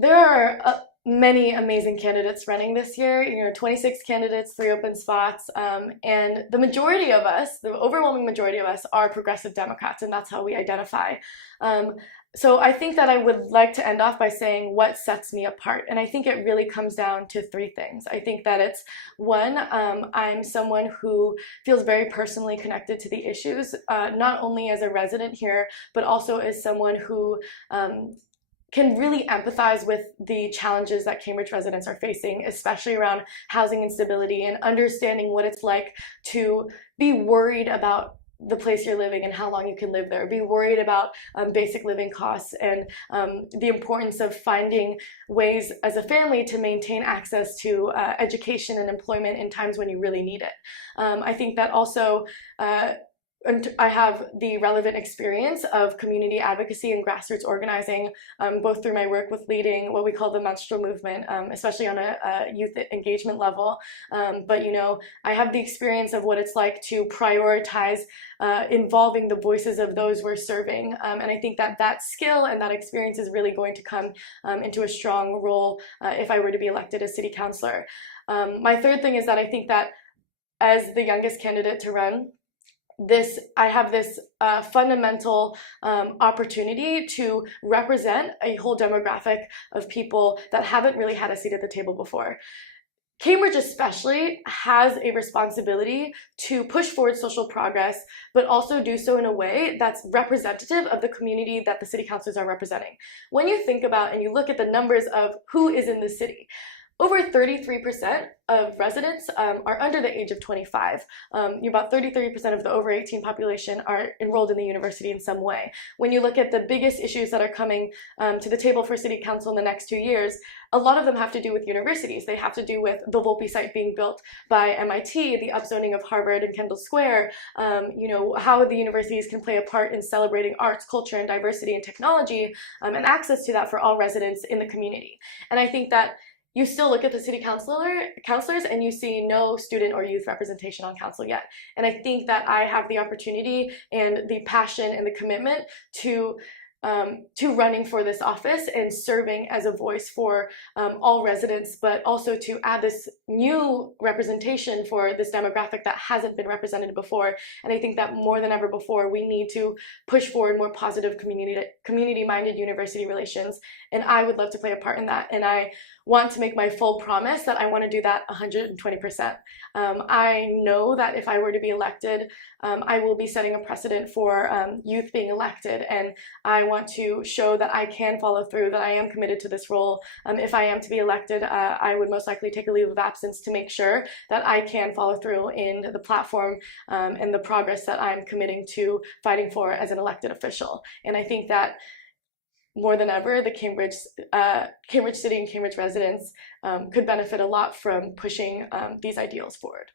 There are many amazing candidates running this year. 26 candidates, 3 open spots, and the majority of us, the overwhelming majority of us, are progressive Democrats, and that's how we identify. Um, so I think that I would like to end off by saying what sets me apart, and I think it really comes down to 3 things. I think that it's one, I'm someone who feels very personally connected to the issues, not only as a resident here, but also as someone who can really empathize with the challenges that Cambridge residents are facing, especially around housing instability and understanding what it's like to be worried about the place you're living and how long you can live there, be worried about basic living costs and the importance of finding ways as a family to maintain access to education and employment in times when you really need it. I think that also and I have the relevant experience of community advocacy and grassroots organizing, both through my work with leading what we call the menstrual movement, especially on a youth engagement level. But I have the experience of what it's like to prioritize involving the voices of those we're serving. And I think that that skill and that experience is really going to come into a strong role if I were to be elected as city councilor. My third thing is that I think that as the youngest candidate to run, I have this fundamental opportunity to represent a whole demographic of people that haven't really had a seat at the table before. Cambridge especially has a responsibility to push forward social progress, but also do so in a way that's representative of the community that the city councilors are representing. When you think about and you look at the numbers of who is in the city, over 33% of residents are under the age of 25. About 30% of the over 18 population are enrolled in the university in some way. When you look at the biggest issues that are coming to the table for city council in the next 2 years, a lot of them have to do with universities. They have to do with the Volpe site being built by MIT, the upzoning of Harvard and Kendall Square, how the universities can play a part in celebrating arts, culture, and diversity and technology, and access to that for all residents in the community. And I think that you still look at the city councilors and you see no student or youth representation on council yet. And I think that I have the opportunity and the passion and the commitment to running for this office and serving as a voice for all residents, but also to add this new representation for this demographic that hasn't been represented before. And I think that more than ever before, we need to push forward more positive community-minded university relations. And I would love to play a part in that. And I want to make my full promise that I want to do that 120%. I know that if I were to be elected, I will be setting a precedent for youth being elected, and I want to show that I can follow through, that I am committed to this role. If I am to be elected, I would most likely take a leave of absence to make sure that I can follow through in the platform and the progress that I'm committing to fighting for as an elected official. And I think that more than ever, the Cambridge City and Cambridge residents could benefit a lot from pushing these ideals forward.